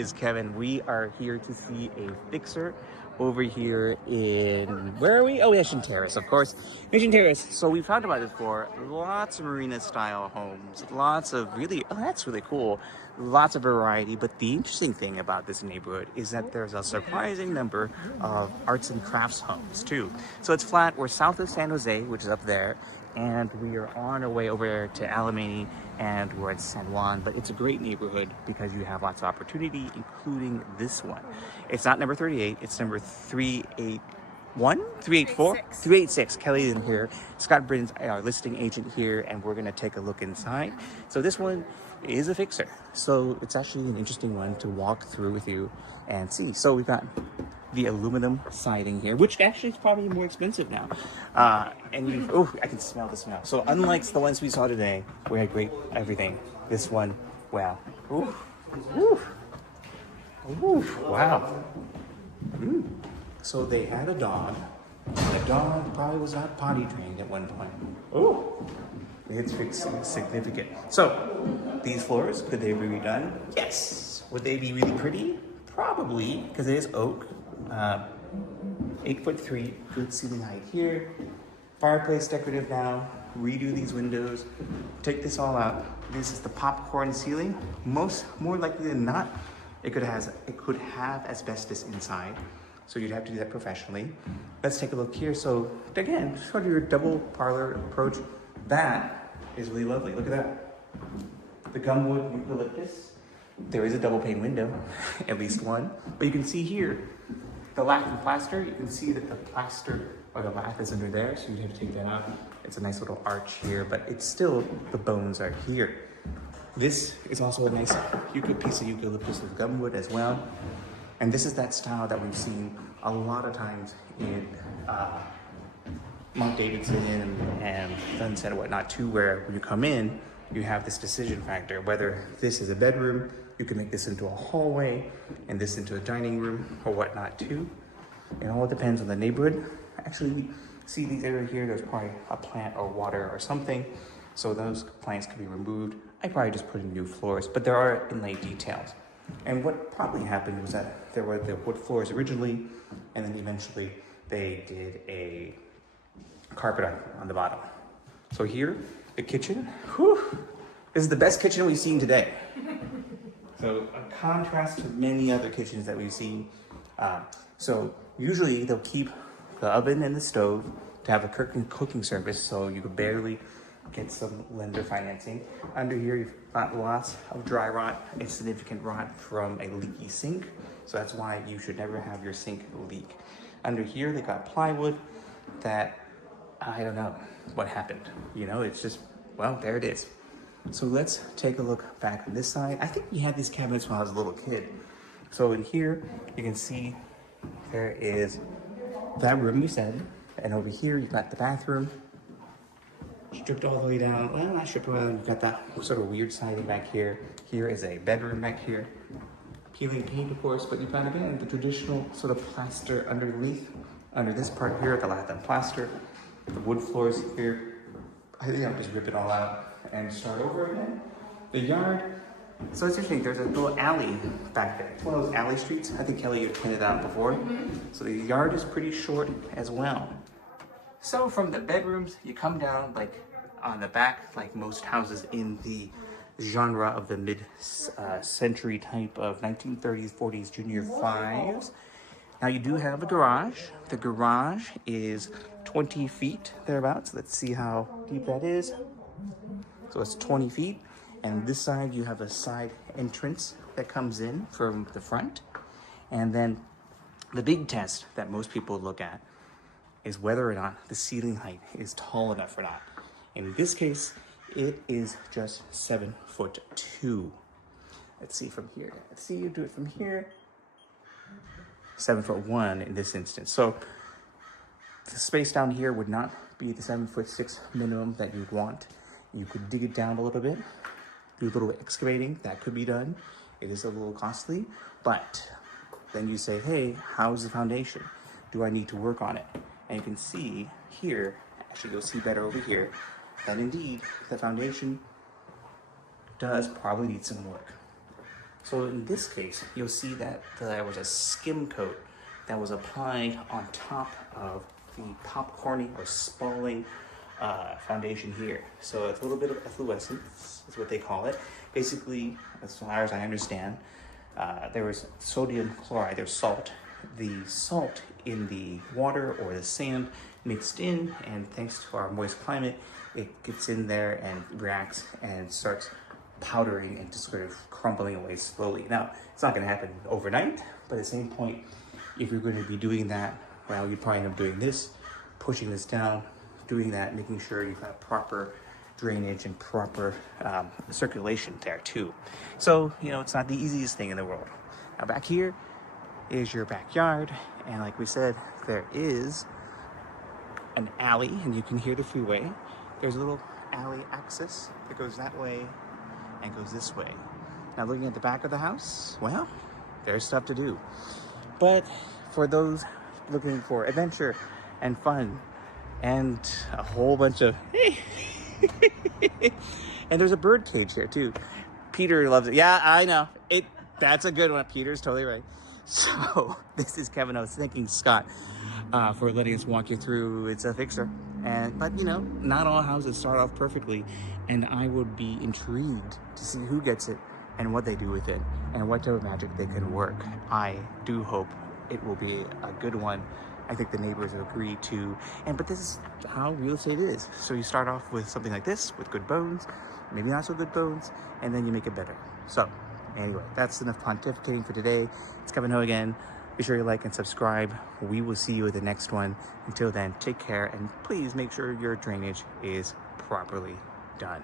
is Kevin. We are here to see a fixer over here in, where are we? Oh, Mission Terrace, of course. Mission Terrace. So we've talked about it before. Lots of marina style homes. Lots of really, oh, that's really cool. Lots of variety. But the interesting thing about this neighborhood is that there's a surprising number of arts and crafts homes too. So it's flat. We're south of San Jose, which is up there. And we are on our way over to Alamany, and we're at San Juan, but it's a great neighborhood because you have lots of opportunity, including this one. It's not number 38, it's number 381, 384, 386. Kelly in here. Scott Britton's our listing agent here, and we're gonna take a look inside. So this one is a fixer. So it's actually an interesting one to walk through with you and see. So we've got the aluminum siding here, which actually is probably more expensive now. And you, oh, I can smell the smell. So unlike the ones we saw today, we had great everything. This one, wow. Ooh, ooh, ooh, wow. So they had a dog. The dog probably was not potty trained at one point. Oh, it's significant. So these floors, could they be redone? Yes. Would they be really pretty? Probably, because it is oak. 8'3", good ceiling height here. Fireplace decorative now. Redo these windows. Take this all out. This is the popcorn ceiling. More likely than not, it could have asbestos inside. So you'd have to do that professionally. Let's take a look here. So again, sort of your double parlor approach. That is really lovely. Look at that. The gumwood eucalyptus. There is a double pane window, at least one. But you can see here, the lath and plaster, you can see that the plaster or the lath is under there, so you have to take that out. It's a nice little arch here, but it's still, the bones are here. This is also a nice piece of eucalyptus with gumwood as well. And this is that style that we've seen a lot of times in Mount Davidson and Sunset and whatnot too, where when you come in, you have this decision factor, whether this is a bedroom, you can make this into a hallway and this into a dining room or whatnot too. It all depends on the neighborhood. Actually, see these area here, there's probably a plant or water or something. So those plants could be removed. I probably just put in new floors, but there are inlay details. And what probably happened was that there were the wood floors originally, and then eventually they did a carpet on the bottom. So here, the kitchen, whew, this is the best kitchen we've seen today. So a contrast to many other kitchens that we've seen. So usually they'll keep the oven and the stove to have a cooking service, so you could barely get some lender financing. Under here, you've got lots of dry rot and significant rot from a leaky sink. So that's why you should never have your sink leak. Under here, they got plywood that, I don't know what happened. You know, it's just, well, there it is. So let's take a look back on this side. I think we had these cabinets when I was a little kid. So in here, you can see there is that room we said. And over here, you've got the bathroom. Stripped all the way down. Well, not stripped all the way down. You've got that sort of weird siding back here. Here is a bedroom back here. Peeling paint, of course, but you've got, again, the traditional sort of plaster underneath. Under this part here, the lath and plaster. The wood floors here. I think I'll just rip it all out and start over again. The yard. So it's interesting, there's a little alley back there. It's one of those alley streets. I think Kelly, you pointed out before. So the yard is pretty short as well. So from the bedrooms, you come down like on the back, like most houses in the genre of the mid-century type of 1930s, 40s, junior fives. Now you do have a garage. The garage is 20 feet thereabouts. Let's see how deep that is. So it's 20 feet. And this side, you have a side entrance that comes in from the front. And then the big test that most people look at is whether or not the ceiling height is tall enough or not. In this case, it is just 7'2". Let's see from here. Let's see you do it from here. 7'1" in this instance. So the space down here would not be the 7'6" minimum that you'd want. You could dig it down a little bit, do a little excavating. That could be done. It is a little costly, but then you say, hey, how's the foundation? Do I need to work on it? And you can see here, actually you'll see better over here, that indeed the foundation does probably need some work. So in this case, you'll see that there was a skim coat that was applied on top of the popcorny or spalling foundation here. So it's a little bit of efflorescence is what they call it. Basically, as far as I understand, there was sodium chloride, there's salt. The salt in the water or the sand mixed in, and thanks to our moist climate, it gets in there and reacts and starts powdering and just sort of crumbling away slowly. Now, it's not going to happen overnight, but at the same point, if you're going to be doing that, well, you'd probably end up doing this, pushing this down, doing that, making sure you've got proper drainage and proper circulation there too. So, it's not the easiest thing in the world. Now back here is your backyard, and like we said, there is an alley, and you can hear the freeway. There's a little alley access that goes that way and goes this way. Now looking at the back of the house, well, there's stuff to do. But for those looking for adventure and fun and a whole bunch of and there's a bird cage here too. Peter loves it. Yeah, I know. That's a good one. Peter's totally right. So this is K.Ho thanking Scott for letting us walk you through. It's a fixer. But not all houses start off perfectly, and I would be intrigued to see who gets it and what they do with it and what type of magic they can work. I do hope it will be a good one. I think the neighbors agree too. But this is how real estate is. So you start off with something like this with good bones, maybe not so good bones, and then you make it better. So anyway, that's enough pontificating for today. It's K.Ho again. Be sure you like and subscribe. We will see you at the next one. Until then, take care, and please make sure your drainage is properly done.